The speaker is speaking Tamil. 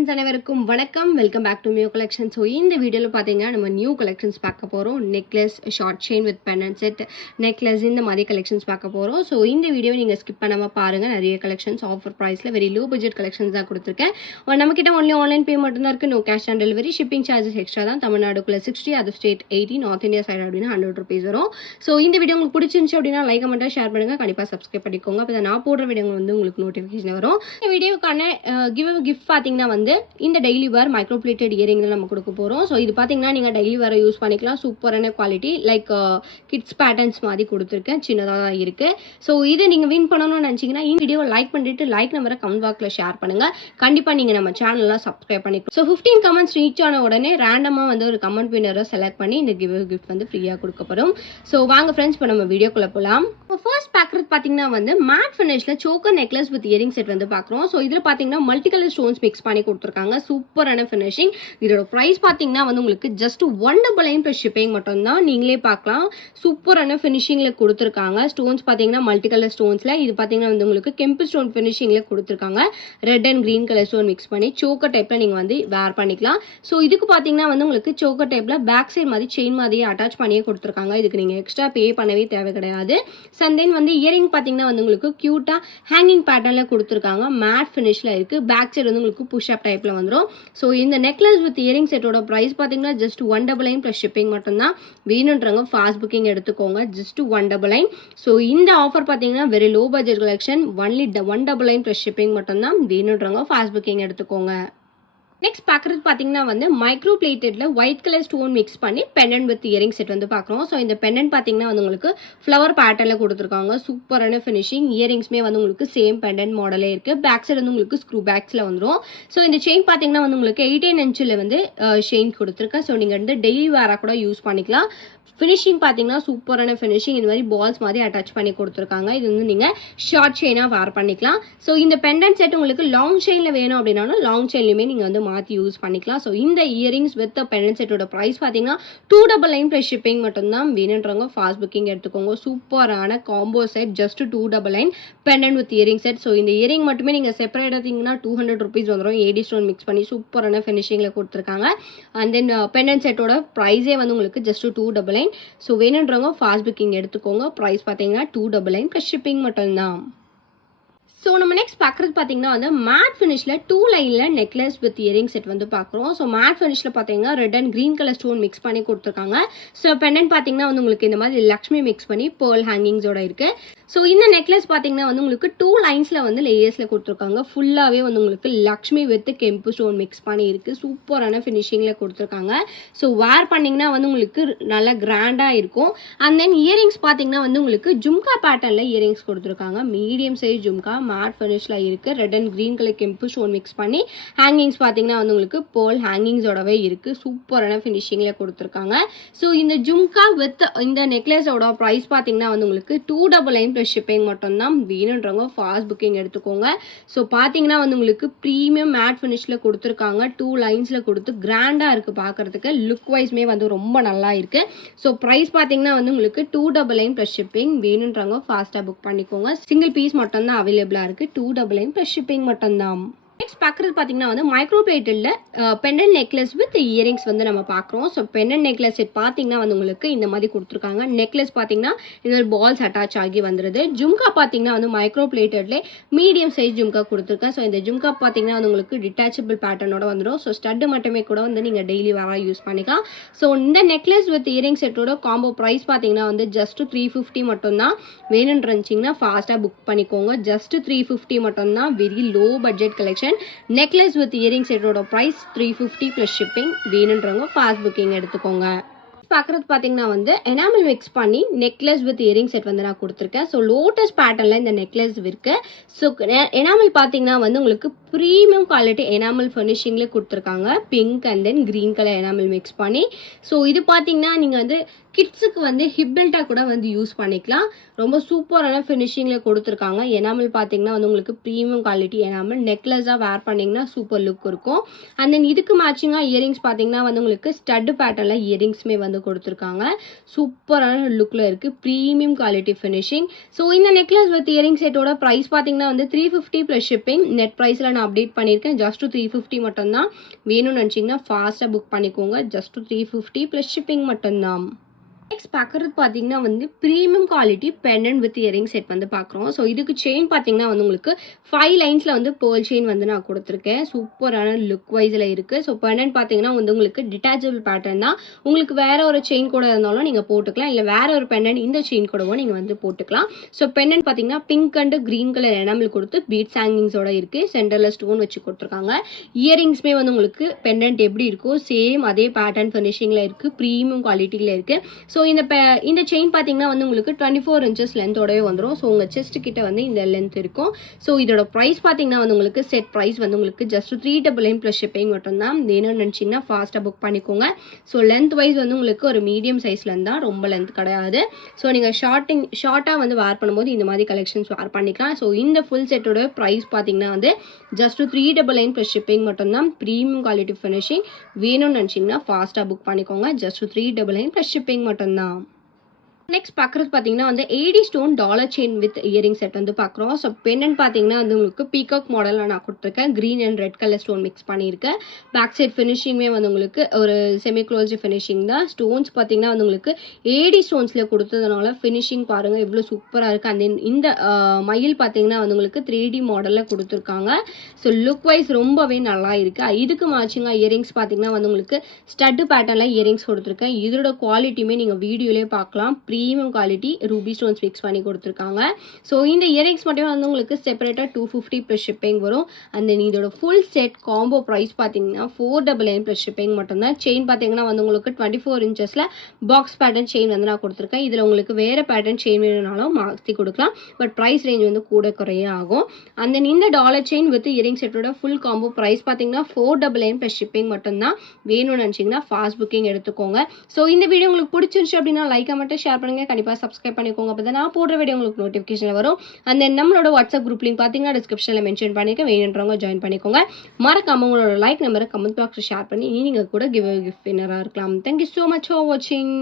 ஃப்ரெண்ட்ஸ் அனைவருக்கும் வணக்கம். Welcome back to new collection so இந்த வீடியோவில் பார்த்தீங்கன்னா நம்ம நியூ கலெக்ஷன்ஸ் பார்க்க போகிறோம் necklace short chain with pen set necklace இந்த மாதிரி கலெக்ஷன்ஸ் பார்க்க போகிறோம் ஸோ இந்த வீடியோ நீங்கள் ஸ்கிப் பண்ணாமல் பாருங்கள் நிறைய கலெக்ஷன்ஸ் ஆஃபர் ப்ரைஸில் வெரி லோ பட்ஜெட் கலெக்ஷன்ஸ் தான் கொடுத்துருக்கேன். நம்மக்கிட்ட ஒன்லி ஆன்லைன் பே மட்டும் தான் இருக்குது no cash on delivery shipping charges extra தான். தமிழ்நாடுக்குள்ள sixty other state eighty north India side அப்படின்னா ஹண்ட்ரட் ருபீஸ் வரும். ஸோ இந்த வீடியோ உங்களுக்கு பிடிச்சிருந்துச்சு அப்படின்னா லைக் கமெண்ட்டாக ஷேர் பண்ணுங்கள் கண்டிப்பாக சப்ஸ்கிரைப் பண்ணிக்கோங்க. அப்போ நான் போடுற வீடியோ வந்து உங்களுக்கு நோட்டிஃபிகேஷன் வரும். இந்த வீடியோக்கான கிவ் கிஃப்ட் பார்த்தீங்கன்னா வந்து இந்த daily wear micro plated earring நம்ம கொடுக்க போகிறோம் ஸோ இது பார்த்தீங்கன்னா நீங்கள் டெய்லி வேரை யூஸ் பண்ணிக்கலாம். சூப்பரான குவாலிட்டி லைக் கிட்ஸ் பேட்டர்ன்ஸ் மாதிரி கொடுத்துருக்கேன். சின்னதாக தான் இருக்குது ஸோ இதை நீங்கள் வின் பண்ணணும்னு நினச்சிங்கன்னா இந்த வீடியோ லைக் பண்ணிட்டு லைக் நம்பரை கமெண்ட் பாக்ஸில் ஷேர் பண்ணுங்கள் கண்டிப்பாக நீங்கள் நம்ம சேனல்லாம் சப்ஸ்கிரைப் பண்ணிக்கலாம். ஸோ ஃபிஃப்டீன் கமெண்ட்ஸ் ரீச் ஆன உடனே ரேண்டமாக வந்து ஒரு கமெண்ட் வினரை செலக்ட் பண்ணி இந்த கிவ் கிஃப்ட் வந்து ஃப்ரீயாக கொடுக்கப்படும் ஸோ வாங்க ஃப்ரெண்ட்ஸ் இப்போ நம்ம வீடியோக்குள்ளே போகலாம் ஃபர்ஸ்ட் பார்க்குறது பார்த்தீங்கன்னா வந்து matte ஃபினிஷில் choker necklace with earring set வந்து பார்க்குறோம் ஸோ இதில் பார்த்தீங்கன்னா மல்டி கலர் ஸ்டோன்ஸ் மிக்ஸ் பண்ணி கொடுத்துருக்காங்க. சூப்பரான ஃபினிஷிங் இதோட ப்ரைஸ் பார்த்தீங்கன்னா வந்து உங்களுக்கு just one double nine plus shipping மட்டும்தான். நீங்களே பார்க்கலாம். சூப்பரான ஃபினிஷிங்கில் கொடுத்துருக்காங்க. ஸ்டோன்ஸ் பார்த்தீங்கன்னா மல்டி கலர் ஸ்டோன்ஸில் இது பார்த்தீங்கன்னா வந்து உங்களுக்கு கெம்பு ஸ்டோன் ஃபினிஷிங்கில் கொடுத்துருக்காங்க. Red and green colour stone mix பண்ணி சோக்கர் டைப்பில் நீங்கள் வந்து வேர் பண்ணிக்கலாம். ஸோ இதுக்கு பார்த்தீங்கன்னா வந்து உங்களுக்கு சோக்கர் டைப்பில் பேக் சைடு மாதிரி செயின் மாதிரியே அட்டாச் பண்ணியே கொடுத்துருக்காங்க. இதுக்கு நீங்கள் எக்ஸ்ட்ரா பே பண்ணவே தேவை கிடையாது. சந்தேன் வந்து இயரிங் பார்த்தீங்கன்னா வந்து உங்களுக்கு க்யூட்டாக ஹேங்கிங் பேட்டர்னில் கொடுத்துருக்காங்க. மேட் ஃபினிஷில் இருக்குது பேக் சைடு வந்து உங்களுக்கு புஷ் அப் டைப்பில் வந்துடும் ஸோ இந்த நெக்லஸ் வித் இயரிங் செட்டோட ப்ரைஸ் பார்த்தீங்கன்னா just one double nine plus shipping மட்டும்தான். வேணுன்றவங்க ஃபாஸ்ட் புக்கிங் எடுத்துக்கோங்க just one double nine so இந்த ஆஃபர் பார்த்தீங்கன்னா very low budget collection only one double nine plus shipping மட்டும்தான். வேணுன்றவங்க ஃபாஸ்ட் புக்கிங் எடுத்துக்கோங்க. நெக்ஸ்ட் பார்க்குறது பார்த்தீங்கன்னா வந்து மைக்ரோ பிளேட்டடில் ஒயிட் கலர் ஸ்டோன் மிக்ஸ் பண்ணி பெண்டன்ட் வித் இயரிங் செட் வந்து பார்க்குறோம் ஸோ இந்த பெண்டன்ட் பார்த்தீங்கன்னா வந்து உங்களுக்கு ஃப்ளவர் பேட்டர்னில் கொடுத்துருக்காங்க. சூப்பரான ஃபினிஷிங் இயரிங்ஸ்மே வந்து உங்களுக்கு சேம் பெண்டன்ட் மாடலே இருக்குது பேக் சைடு வந்து உங்களுக்கு ஸ்க்ரூ பேக்ஸில் வந்துடும் ஸோ இந்த செயின் பார்த்தீங்கன்னா வந்து உங்களுக்கு எயிட்டீன் இன்ச்சில் வந்து செயின் கொடுத்துருக்கேன். ஸோ நீங்கள் வந்து டெய்லி வேராக கூட யூஸ் பண்ணிக்கலாம். ஃபினிஷிங் பார்த்தீங்கன்னா சூப்பரான ஃபினிஷிங் இந்த மாதிரி பால்ஸ் மாதிரி அட்டாச் பண்ணி கொடுத்துருக்காங்க. இது வந்து நீங்கள் ஷார்ட் செயினாக வேர் பண்ணிக்கலாம். ஸோ இந்த பெண்டன்ட் செட் உங்களுக்கு லாங் செயினில் வேணும் அப்படின்னாலும் லாங் செயின்லையுமே நீங்கள் வந்து மாற்றி யூஸ் பண்ணிக்கலாம். ஸோ இந்த இயரிங்ஸ் வித் பெண்டன்ட் செட்டோட ப்ரைஸ் பார்த்தீங்கன்னா two double nine plus shipping மட்டும்தான் வேணுன்றவங்க ஃபாஸ்ட் புக்கிங் எடுத்துக்கோங்க. சூப்பரான combo set just two double nine pendant with earring set so இந்த இயரிங் மட்டுமே நீங்கள் செப்பரேட் எடுத்தீங்கன்னா டூ ஹண்ட்ரட் ருபீஸ் வந்துடும் ஏடி ஸ்டோன் மிக்ஸ் பண்ணி சூப்பரான ஃபினிஷிங்கில் கொடுத்துருக்காங்க. அண்ட் தென் பெண்டன்ட் செட்டோட ப்ரைஸே வந்து உங்களுக்கு just two double nine so வேணுன்றவங்க ஃபாஸ்ட் புக்கிங் எடுத்துக்கோங்க. ப்ரைஸ் பார்த்தீங்கன்னா two double nine plus shipping மட்டும்தான். ஸோ நம்ம நெக்ஸ்ட் பார்க்குறது பார்த்தீங்கன்னா வந்து மேட் ஃபினிஷில் டூ லைனில் நெக்லஸ் வித் இயரிங் செட் வந்து பார்க்குறோம். ஸோ மேட் ஃபினிஷில் பார்த்தீங்கன்னா red and green colour stone mix பண்ணி கொடுத்துருக்காங்க. ஸோ பெண்டன் பார்த்தீங்கன்னா வந்து உங்களுக்கு இந்த மாதிரி லக்ஷ்மி மிக்ஸ் பண்ணி பேர்ல் ஹேங்கிங்ஸோட இருக்குது ஸோ இந்த நெக்லஸ் பார்த்தீங்கன்னா வந்து உங்களுக்கு டூ லைன்ஸில் வந்து லேயர்ஸில் கொடுத்துருக்காங்க. ஃபுல்லாகவே வந்து உங்களுக்கு லக்ஷ்மி வித் கெம்பு ஸ்டோன் மிக்ஸ் பண்ணி இருக்குது சூப்பரான ஃபினிஷிங்கில் கொடுத்துருக்காங்க. ஸோ வேர் பண்ணிங்கன்னா வந்து உங்களுக்கு நல்லா கிராண்டாக இருக்கும். அண்ட் தென் இயரிங்ஸ் பார்த்தீங்கன்னா வந்து உங்களுக்கு ஜும்கா பேட்டர்னில் இயரிங்ஸ் கொடுத்துருக்காங்க. மீடியம் சைஸ் ஜும்கா மேட் ஃபினிஷில் இருக்குது ரெட் அண்ட் க்ரீன் கலர் கெம்பு ஸ்டோன் மிக்ஸ் பண்ணி ஹேங்கிங்ஸ் பார்த்தீங்கன்னா வந்து உங்களுக்கு போல் ஹேங்கிங்ஸோடவே இருக்குது சூப்பரான ஃபினிஷிங்கில் கொடுத்துருக்காங்க. ஸோ இந்த ஜும்கா வித் இந்த நெக்லஸோட ப்ரைஸ் பார்த்தீங்கன்னா வந்து உங்களுக்கு two double nine plus shipping மட்டும்தான். வேணுன்றவங்க ஃபாஸ்ட் புக்கிங் எடுத்துக்கோங்க. ஸோ பார்த்தீங்கன்னா வந்து உங்களுக்கு ப்ரீமியம் மேட் ஃபினிஷில் கொடுத்துருக்காங்க. டூ லைன்ஸில் கொடுத்து கிராண்டாக இருக்குது பார்க்குறதுக்கு லுக் வைஸ்மே வந்து ரொம்ப நல்லா இருக்குது ஸோ ப்ரைஸ் பார்த்தீங்கன்னா வந்து உங்களுக்கு two double nine plus shipping வேணுன்றவங்க ஃபாஸ்ட்டாக புக் பண்ணிக்கோங்க. சிங்கிள் பீஸ் மட்டும்தான் அவைலபிளாக இருக்குது two double nine plus shipping மட்டும்தான். நெக்ஸ்ட் பார்க்குறது பார்த்தீங்கன்னா வந்து மைக்ரோ பிளேட்டில் பெண்டன் நெக்லஸ் வித் இயரிங்ஸ் வந்து நம்ம பார்க்குறோம் ஸோ பெண்டன் நெக்லஸ் செட் பார்த்தீங்கன்னா வந்து உங்களுக்கு இந்த மாதிரி கொடுத்துருக்காங்க. நெக்லஸ் பார்த்தீங்கன்னா இந்த மாதிரி பால்ஸ் அட்டாச் ஆகி வந்துடுது ஜும்கா பார்த்தீங்கன்னா வந்து மைக்ரோ பிளேட்டட்லேயே மீடியம் சைஸ் ஜும்கா கொடுத்துருக்கேன். ஸோ இந்த ஜும்கா பார்த்தீங்கன்னா வந்து உங்களுக்கு டிட்டாச்சபிள் பேட்டர்னோட வந்துடும் ஸோ ஸ்டட்டு மட்டுமே கூட வந்து நீங்கள் டெய்லி வேற யூஸ் பண்ணிக்கலாம். ஸோ இந்த நெக்லஸ் வித் இயரிங் செட்டோட காம்போ ப்ரைஸ் பார்த்தீங்கன்னா வந்து ஜஸ்ட் த்ரீ ஃபிஃப்டி மட்டும்தான். வேணும்னு இருந்துச்சிங்கன்னா ஃபாஸ்ட்டாக புக் பண்ணிக்கோங்க. ஜஸ்ட் த்ரீ ஃபிஃப்டி மட்டும்தான். Very low budget collection necklace with earring செட்டோட price three fifty plus shipping வேணுன்றவங்க ஃபாஸ்ட் புக்கிங் எடுத்துக்கோங்க. பார்க்குறது பார்த்தீங்கன்னா வந்து எனாமல் மிக்ஸ் பண்ணி நெக்லஸ் வித் இயரிங் செட் வந்து நான் கொடுத்துருக்கேன். ஸோ லோட்டஸ் பேட்டர்னில் இந்த நெக்லஸ் இருக்கு. ஸோ எனாமல் பார்த்தீங்கன்னா வந்து உங்களுக்கு ப்ரீமியம் குவாலிட்டி எனாமல் ஃபினிஷிங்கில் கொடுத்துருக்காங்க. Pink and then green colour enamel mix பண்ணி. ஸோ இது பார்த்தீங்கன்னா நீங்கள் வந்து கிட்ஸுக்கு வந்து ஹிப்பெல்ட்டாக கூட வந்து யூஸ் பண்ணிக்கலாம். ரொம்ப சூப்பரான ஃபினிஷிங்கில் கொடுத்துருக்காங்க. எனாமல் பார்த்தீங்கன்னா வந்து உங்களுக்கு ப்ரீமியம் குவாலிட்டி எனாமல் நெக்லஸாக வேர் பண்ணிங்கன்னா சூப்பர் லுக் இருக்கும். அண்ட் தென் இதுக்கு மேட்சிங்காக இயரிங்ஸ் பார்த்தீங்கன்னா வந்து உங்களுக்கு ஸ்டட் பேட்டர்னில் இயரிங்ஸுமே வந்து கொடுத்துருக்காங்க. சூப்பரான லுக்கில் இருக்குது ப்ரீமியம் குவாலிட்டி ஃபினிஷிங் ஸோ இந்த நெக்லஸ் வித் இயரிங் செட்டோட ப்ரைஸ் பார்த்தீங்கன்னா வந்து three fifty plus shipping net ப்ரைஸில் நான் அப்டேட் பண்ணியிருக்கேன். ஜஸ்ட் த்ரீ ஃபிஃப்டி மட்டும்தான். வேணும்னு நினச்சிங்கன்னா ஃபாஸ்ட்டாக புக் பண்ணிக்கோங்க. Just three fifty plus shipping மட்டும்தான். நெக்ஸ்ட் பார்க்குறது பார்த்தீங்கன்னா வந்து premium quality pendant with earring set வந்து பார்க்குறோம் ஸோ இதுக்கு செயின் பார்த்தீங்கன்னா வந்து உங்களுக்கு ஃபைவ் லைன்ஸில் வந்து பேர்ல் செயின் வந்து நான் கொடுத்துருக்கேன். சூப்பரான லுக் வைஸில் இருக்குது ஸோ பெண்டன்ட் பார்த்தீங்கன்னா வந்து உங்களுக்கு டிட்டாச்சபிள் பேட்டர்ன் தான். உங்களுக்கு வேற ஒரு செயின் கூட இருந்தாலும் நீங்கள் போட்டுக்கலாம். இல்லை வேற ஒரு பெண்டன்ட் இந்த செயின் கூடவும் நீங்கள் வந்து போட்டுக்கலாம். ஸோ பெண்டன்ட் பார்த்தீங்கன்னா pink and green colour enamel கொடுத்து பீட்ஸ் ஹேங்கிங்ஸோட இருக்குது சென்டரில் ஸ்டோன் வச்சு கொடுத்துருக்காங்க. இயரிங்ஸுமே வந்து உங்களுக்கு பெண்டன்ட் எப்படி இருக்கோ சேம் அதே பேட்டர்ன் ஃபினிஷிங்கில் இருக்குது ப்ரீமியம் குவாலிட்டியில் இருக்குது ஸோ ஸோ இந்த pe- இந்த செயின் பார்த்தீங்கன்னா வந்து உங்களுக்கு டுவெண்ட்டி ஃபோர் இன்ச்சஸ் லென்த்தோடவே வந்துடும் ஸோ உங்கள் செஸ்ட் கிட்ட வந்து இந்த லென்த் இருக்கும். ஸோ இதோட ப்ரைஸ் பார்த்தீங்கன்னா வந்து உங்களுக்கு செட் ப்ரைஸ் வந்து உங்களுக்கு just three double nine plus shipping மட்டும்தான் வேணும்னு நினச்சிங்கன்னா ஃபாஸ்ட்டாக புக் பண்ணிக்கோங்க. ஸோ லென்த் வைஸ் வந்து உங்களுக்கு ஒரு மீடியம் சைஸ்லேருந்து தான். ரொம்ப லென்த் கிடையாது. ஸோ நீங்கள் ஷார்ட்டிங் ஷார்ட்டாக வந்து வேர் பண்ணும்போது இந்த மாதிரி கலெக்ஷன்ஸ் வேர் பண்ணிக்கலாம். ஸோ இந்த ஃபுல் செட்டோட ப்ரைஸ் பார்த்தீங்கன்னா வந்து just three double nine plus shipping மட்டும்தான் ப்ரீமியம் குவாலிட்டி ஃபினிஷிங் வேணும்னு நினச்சிங்கன்னா ஃபாஸ்ட்டாக புக் பண்ணிக்கோங்க. Just three double nine plus shipping மட்டும் மட்டும்தான் நெக்ஸ்ட் பார்க்குறது பார்த்தீங்கன்னா வந்து AD stone dollar chain with earring set வந்து பார்க்குறோம் ஸோ பெண்ணன் பார்த்தீங்கன்னா வந்து உங்களுக்கு பீகாக் மாடலில் நான் கொடுத்துருக்கேன். Green and red colour stone mix பண்ணியிருக்கேன். பேக் சைட் ஃபினிஷிங்குமே வந்து உங்களுக்கு ஒரு செமி க்ளோஸ் ஃபினிஷிங் தான். ஸ்டோன்ஸ் பார்த்தீங்கன்னா வந்து உங்களுக்கு ஏடி ஸ்டோன்ஸில் கொடுத்ததுனால ஃபினிஷிங் பாருங்கள் எவ்வளோ சூப்பராக இருக்குது அந்த இந்த மயில் பார்த்தீங்கன்னா வந்து உங்களுக்கு த்ரீ டி மாடலில் கொடுத்துருக்காங்க. ஸோ லுக் வைஸ் ரொம்பவே நல்லா இருக்குது இதுக்கு மாச்சிங்க இயரிங்ஸ் பார்த்தீங்கன்னா வந்து உங்களுக்கு ஸ்டட்டு பேட்டர்னில் இயரிங்ஸ் கொடுத்துருக்கேன். இதோட குவாலிட்டியுமே நீங்கள் வீடியோலேயே பார்க்கலாம் pre premium quality ruby stones fix பண்ணி கொடுத்துருக்காங்க. ஸோ இந்த இயரிங்ஸ் மட்டும் வந்து உங்களுக்கு செப்பரேட்டாக டூ ஃபிஃப்டி ப்ளஸ் ஷிப்பிங் வரும். அண்ட் தென் இதோட ஃபுல் செட் காம்போ ப்ரைஸ் பார்த்தீங்கன்னா four double nine plus shipping மட்டும்தான். செயின் பார்த்தீங்கன்னா வந்து உங்களுக்கு டுவெண்ட்டி ஃபோர் இன்ச்சஸில் பாக்ஸ் பேட்டர்ன் செயின் வந்து நான் கொடுத்துருக்கேன். இதில் உங்களுக்கு வேறு பேட்டர்ன் செயின் வேணும்னாலும் மாற்றி கொடுக்கலாம். பட் ப்ரைஸ் ரேஞ்ச் வந்து கூட குறைய ஆகும். அண்ட் தென் இந்த டாலர் செயின் வித் இயரிங் செட்டோட ஃபுல் காம்போ ப்ரைஸ் பார்த்தீங்கன்னா four double nine plus shipping மட்டும்தான். வேணும்னு நினச்சிங்கன்னா ஃபாஸ்ட் புக்கிங் எடுத்துக்கோங்க. ஸோ இந்த வீடியோ உங்களுக்கு பிடிச்சிருச்சு அப்படின்னா லைக் மட்டும் ஷேர் பண்ணுங்கள் கண்டிப்பாக சப்ஸ்கிரைப் பண்ணிக்கோங்க. அப்போ தான் நான் போடுற வீடியோ உங்களுக்கு நோட்டிஃபிகேஷன் வரும். அந்த நம்மளோட வாட்ஸ்அப் குரூப் லிங்க் பார்த்தீங்கன்னா டிஸ்கிரிப்ஷனில் மென்ஷன் பண்ணிக்க. வேணுன்றவங்க ஜாயின் பண்ணிக்கோங்க. மறக்காம உங்களோட லைக் நம்பரை கமெண்ட் பாக்ஸ் ஷேர் பண்ணி நீங்கள் கூட கிவ் கிஃப்ட் வின்னராக இருக்கலாம். தேங்க்யூ ஸோ மச் ஃபார் வாட்சிங்